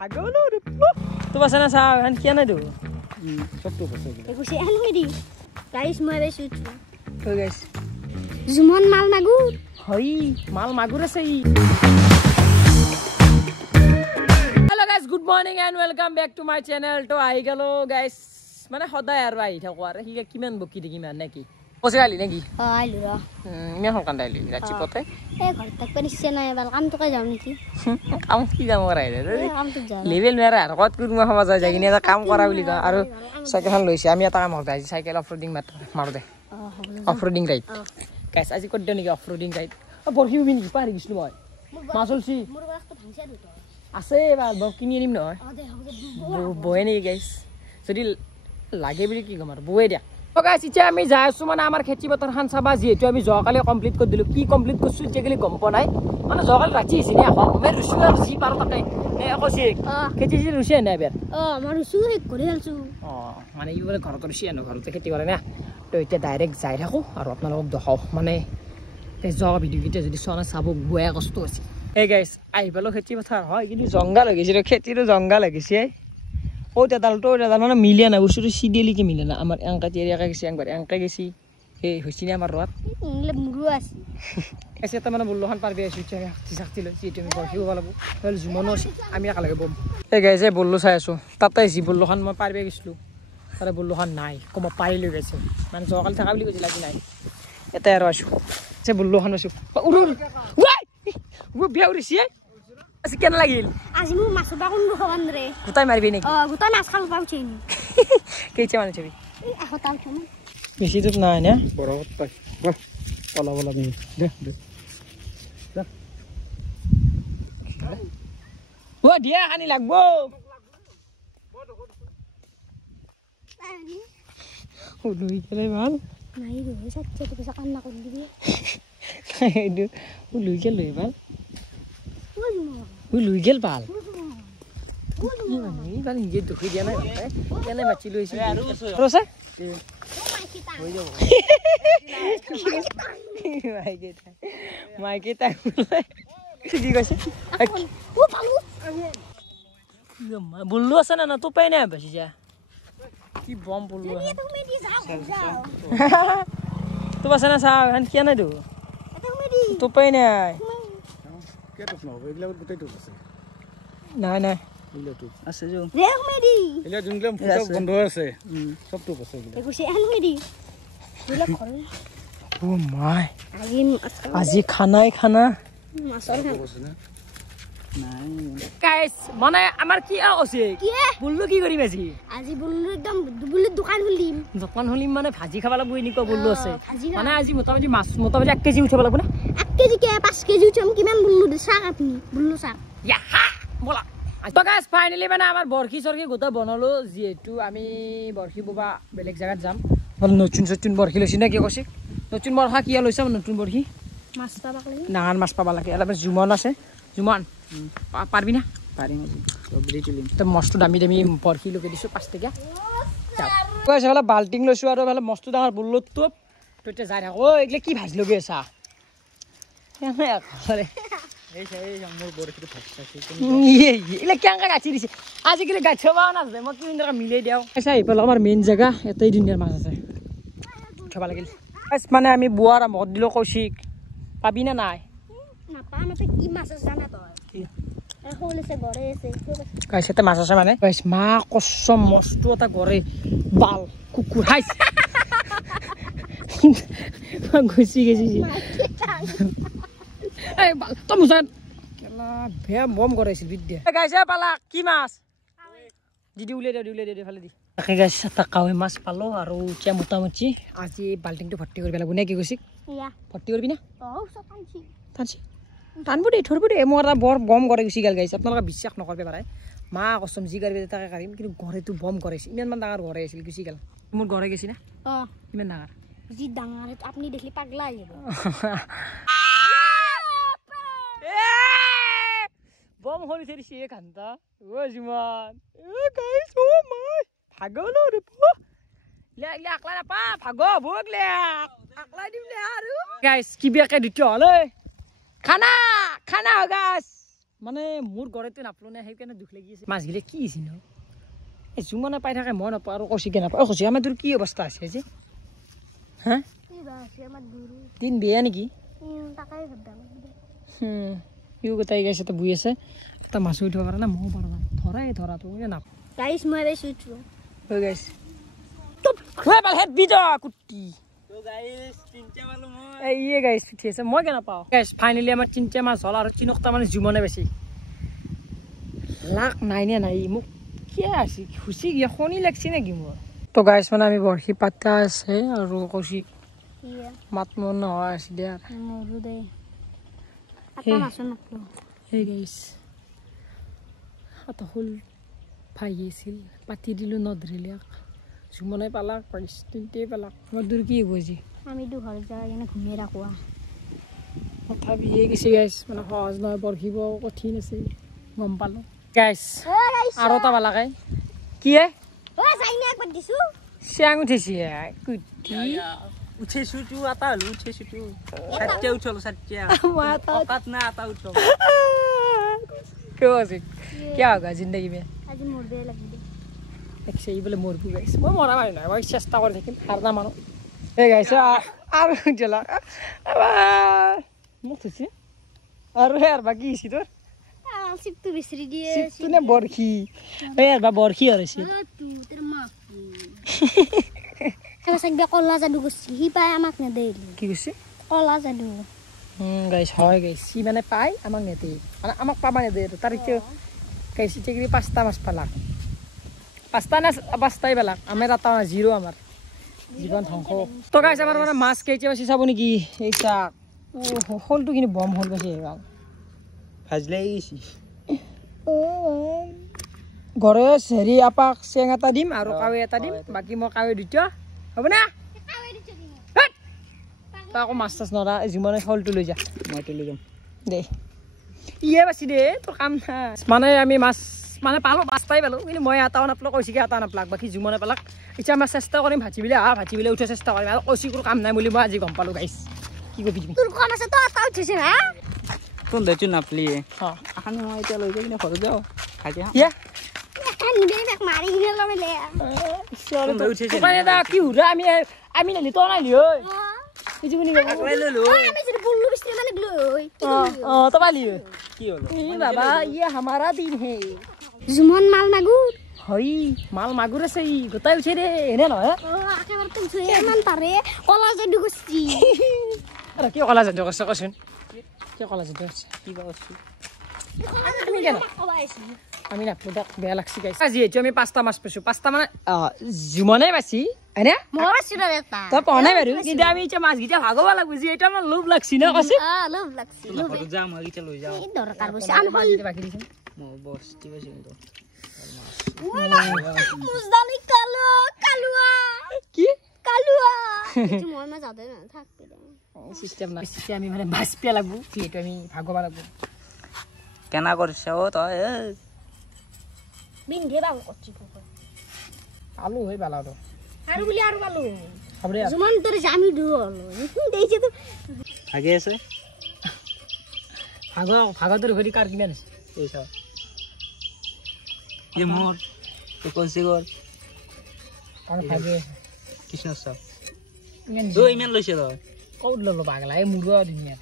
ভাগলো তো বাসা না সাহ হান কিয়া নাই দো সব তো বসে একো সে হান হইদি গাইস মই বেশি উঠু তো গাইস জুমন মাল মাগুর হই মাল মাগুর আছে hello guys good morning and welcome back to my channel তো আই গেল গাইস মানে সদায় আর আই থাকো আর কি কিমান বকি দেখি মান নাকি পছে গালি নাকি আইলু র মে হল কান ডাইলি রাচি পতে এ ঘর তক পরিছে না এবার কাম তো কাই যাও নাকি কাম কি যাম করাই রে কাম তো যাও লেভেল মেরা আর কত কুরমা হবা যায় জাগিনি এটা কাম করা বলি কা আর সাইকেল লইছে আমি এটা কাম হবে আজি সাইকেল অফরোডিং মার দে অফরোডিং রাইড গাইস আজি কত দিন কি অফরোডিং রাইড বরহি বিনি পারি গিসলু ভাই মাসলছি মোর বাস তো ভাঙছে দুটো আছে বা কিনি নিম নহয় বয়ে নেকি গাইস যদি লাগে বুলি কি কম আর বয়ে দিয়া তো গাইস ইচ্ছা আমি যাই আছো মানে আমার খেতি পথার খান চাবা যেহেতু আমি জকালে কমপ্লিট কৰি দিলো কি কমপ্লিট কৰছো যেগুলি গম পোৱা নাই মানে জকাল ৰাতি আহিছে নে আমি ৰুচি আৰু যি পাৰো তাতে কৈছে খেতি যি ৰুচি নাই বেৰ আমাৰ ৰুচি হে কৰি হালছো মানে ই বোলে ঘৰত ৰুচি আনো ঘৰতে খেতি কৰে না তো এতিয়া ডাইৰেক্ট যাই থাকো আৰু আপোনালোকক দেখাও মানে জগা ভিডিঅ'কেইটা যদি চোৱা নাই চাব বয়া কষ্ট আছে এই গাইছ আহি পেলো খেতি পথাৰ হয় কিন্তু জংঘল হৈ গৈছে খেতিৰো জংঘল হৈ গৈছে ও তেডাল মানে মিলিয়া না বস্তুটো সিডিয়েলিকে মিলে না আমার এঙ্কাতি এরিয়া গেছি একবার এঙ্কা গেছি এই হইছি না আমার রত মুরু আছে এসে তো মানে বললো খান পারবে এসে আমি শক্তি লই যেটা আমি বসিও ভালো হল জুমনো আমি একা লাগে বম এই গাইছে বললো চাই আছো তাতে জি বললো খান মই পারবে গেছলু তারে বললো খান নাই কম পারি লই গেছে মানে জকাল থাকা বলি কইছিল কি নাই এটা আর আসু সে বললো খান আসু উড় ওয়াই ও বিয়াউরিছি আজি কেন লাগিল আজি মু মাছ বাকুন খাবান রে গুতাই মারবি নাকি গুতাই মাছ খাব পাউছি নি কেইছে মানে ছবি আহো তাও তুমি বেশি দূর না না বড় পাই পলা পলা নি দে দে ও দিয়া হানি লাগবো ও দুই গেলে ভাল নাই রে সত্যি তো কিছু কান্না করে দিবি নাই ও লুই গেল ভাল ও লুই গেল ভাল এই ভাল নিজে দুখি দিয়া নাই কেনে বাচি লইছি রসে হই যাব মাইকে তাই কি কইছে ও পালু বুল্লু আছে না তো পাই না বেশি যা কি বম বুল্লু তুমি দি যাও তো বাসা না সাহ হান কিয়া নাই দো তুমি দি তো পাই না কে তো না এগুলা গুটাই তো আছে নাই নাই এগুলা তো আছে যে রে মেডি এগুলা জুনগুলা ফুটা বন্ধ আছে সব তো আছে এগুলা একো সে হান মেডি বুলা করে ও মাই আজি আজি খানাই খানা মাছৰ আছে না নাই গাইস মানে আমার কি আছে কি বুল্লু কি করিম আজি বুল্লু একদম বুল্লু দোকান খুলিম দোকান হলিম মানে ভাজি খাবা লাগবো এনেকুৱা বুল্লু আছে ভাজি মানে আজি মোটামুটি মাছ মোটামুটি 1 কেজি উঠাব লাগবো না 1 কেজি কে 5 কেজি উঠাম কিমান বুল্লু দিছা আপনি বুল্লু চাক ইয়াহা বলা তো গাইস ফাইনালি মানে আমার বরখি সরকি গোটা বনালো যেহেতু আমি বরখি বুবা বেলেগ জায়গাত যাম নতুন বরখি লৈছি না কি কৈছে নতুন বৰখা কি লৈছে নতুন বৰখি মাছ পাবা লাগে ডাঙৰ মাছ পাবা লাগে এটা জুমন আছে জুমন পারবি না পারিম সবরি চলিম তো মস্ত দামি দামি বরখি লগে দিছো 5 টাকা কৈছে হলা বাল্টিং লৈছো আৰু হলা মস্ত ডাঙৰ বুল্লত তো এতিয়া যাই থাক ও এগলে কি ভাজ লগে আছা এই মোৰ বৰখিটো ফাটছে ইলে কেঙ্কা গাছি দিছে আজিকালি গাছ পাও না মই কি ইন্দৰা মিলাই দিও আচ্ছা এইফালে আমাৰ মেইন জায়গা এটাই ধুনীয়া মাছ আছে উঠাব লাগিল মানে আমি বুৱাৰ মদ দিলো কৌশিক পাবি না নাই নাপা নাপা কি মাছ আছে জানা তই কি হলেছে গরে আছে গাইছ এটা মাছ আছে মানে গাইছ মা কসম মস্ত এটা গরে বাল কুকুৰ হাইছ গুছি গেছি এই বাল তো মুজান কেলা ভে বম করাইছিল বিদ্যা গাইছ পালা কি মাছ দিদি উলে দে ফালে দি তাকে গাইছ তাকাও মাছ পালো আৰু চে মোটামুটি আজি বাল্টিংটো ভৰ্তি কৰিব লাগিব নে কি কৈছি ইয়া ভৰ্তি কৰিবি না ও সকানছি তানছি টানবো দে ধৰবো দে মোৰ এটা বৰ বম কৰে গুছি গেল গাইছ আপোনালোকে বিশ্বাস নকৰবে পাৰে মা কসম জি কৰিবে তাকে কাৰিম কিন্তু ঘৰেটো বম কৰাইছিল ইমান মান ডাঙৰ ঘৰে আছিল গুছি গেল মোৰ ঘৰে গেছি না ইমান ডাঙৰ জি ডাঙৰ আপনি দেখলি পাগলা হৈ যাব বম হলি থেরিছি এ কান্তা ও জিমান ও গাইস ও মাই ভাগলো রে লে লে আকলা না পা ভাগো ভোগ লে আকলা দিম লে আৰু গাইস কি বেকে দিতে হলে খানা খানা গাইস মানে মোৰ ঘৰতে নাপালো নে সেইকাৰণে দুখ লাগি আছে মাছগিলে কি হৈছে ন এই জুমনে পাই থাকে মই নাপাওঁ আৰু কৌশিকে নাপাওঁ কৌশি আমাৰ তোৰ কি অৱস্থা আছে যে হা দিন বেয়া নেকি ইও গোটাই গৈছে তো বুই আছে এটা মাছ উঠিব পৰা নাই ময়ো পৰা নাই ধৰা তো নাপ গাইছ মই বেছি উঠো হৈ গৈছে হে বাল হেড বিজা কুটি তো গাইস তিনটা পালো মই এই ইয়ে গাইছ উঠি আছে মই কেনে পাওঁ গাইছ ফাইনালি আমাৰ তিনটা মাছ হ'ল আৰু তিনটা মানে জুমনে বেছি লাখ নাই নে নাই মোক কি আছে খুচি গিয়া শনি লাগছে নেকি মোৰ তো গাইছ মানে আমি বৰশী পাতা আছে আৰু কৌশিক মাত মন নহয় আছে দে মোৰো দে Hey. মাছ নাপালো Hey guys, এটা হল ভাই আছিল পাতি দিলো নধৰিলিয়াক জুমনে পালাক পাইছ তিনটাই পালাক মই দূৰ কি বুজি আমি দুঘৰ যায় কিনে ঘুমিয়ে থাকোঁ তথাপি গেছি গাইছ মানে সহজ নহয় বৰশিব কঠিন আছে গম পালো গাইছ আৰু এটা পালাকে কি একবাৰ দিছো চিয়াং উঠিছে কুটি উঠেছো তো আটা হলো উঠেছো তো সাতটা উঠলো সাতটা কাট না আটা উঠলো क्यों আছে क्या होगा जिंदगी में আজি মোৰ বেয়া লাগি দে দেখছে এই বলে মরবু গাইছ মই মরা মারি না মই চেষ্টা করে থাকিম আর না মানো এই গাইছ আর জলা মোক থিছি আৰু ইয়াৰ বাকি ইছি তোৰ সিপটো বিচৰি দিয়ে সিপটো নে বৰখি এই ইয়াৰ বা বৰখি হৰিছে তু তোৰ মা সাগবে কলা যাদু গছি হি পাই আমাক নেদে কি কৈছে কলা যাদু গাইছ হয় গাইছ সি মানে পাই আমাক নেদে মানে আমাক পাবা নেদে তাৰ এতিয়া গাইছ টিকৰি পাঁচটা মাছ পালাক পাঁচটা না পাঁচটাই পালাক আমি এটা জিৰো আমাৰ জীবন ধ্বংস তো গাইছ আমাৰ মানে মাছ কেইটা বাছি চাব নেকি এই চাক হলটো কিন্তু বম হল বেছি এবাৰ ভাজলে গেছি ঘৰে হেৰি আপাক চেং এটা দিম আৰু কাৱৈ এটা দিম বাকী মই কাৱৈ দুটা হ'ব না তই আকৌ মাছ চাছ নৰা যিমানে হলটো লৈ যা মই তো লৈ যাম দে ইয়ে বাছি দে তোৰ কাম নাই মানে আমি মাছ মানে পালো পাঁচটাই পালো কিন্তু মই এটাও নাপালো কৌশিকে এটা নাপালাক বাকী জুমনে পালাক এতিয়া মই চেষ্টা কৰিম ভাজিবিলে উঠা চেষ্টা কৰিম আৰু কৌশিকৰ কাম নাই বুলি মই আজি গম পালো গাইছ কি কবি তুমি তোৰ কাম আছে তো এটা উঠিছে না কোন দেচু নাপলি হা আখান মই এতিয়া লৈ যাই কিনে ঘৰত যাও খাই ইয়া নিবে দেখ মাৰি গেল মেলে কি হুৰা আমি নালি তো নালি ঐ কিছু নি আকলাই লৈ লৈ আমি যদি বললু বিস্ত্রি মানে গলো ওই তো পালি কি হলো ए बाबा ये हमारा दिन है জুমন মাল মাগুর হই মাল মাগুর আছে ই গোটাই উঠে রে এনে নহয় একেবারে তুমি ছুঁয়ে মান পারে কলা যাদু গছি আরে কি কলা যাদু করছ কছুন কি কলা যাদু করছ কি বাসু আমি কেন আমি না প্রোডাক্ট বেয়া লাগছি গাইস আজি এটো আমি পাঁচটা মাছ পাইছো পাঁচটা মানে জুমনে বাছি আরে মোর সিরা এটা তো পনে বারু কিন্তু আমি এটা মাছ গিটা ভাগবা লাগবো যে এটা আমার লোভ লাগছি না কছে লোভ লাগছি ঘৰত যাম মই এতিয়া লৈ যাও এই দরকার বসে আমি মাছ দিতে বাকি দিছেন মই বস্তি বসে কিন্তু মুজদানি কালো কালুয়া কি কালুয়া কিছু মোর মা যাবে না থাকবে সিস্টেম না সিস্টেম আমি মানে মাছ পিয়া লাগবো এটা আমি ভাগবা লাগবো কেনা কৰিছ ও তই বিন্ধে বাং করছি আলু হই বালা তো আর বলি আর ভালো খাবরে জুমন তোর জামি দুল দেইছে তো আগে আছে ভাগা তোর ঘড়ি কার কিনে আছে এইসা যে মোর তো কোনসি গর কার ভাগে কৃষ্ণ সব ইমান দো ইমান লৈছে তই কৌত ললো পাগলা এই মুৰুৱা দুনিয়া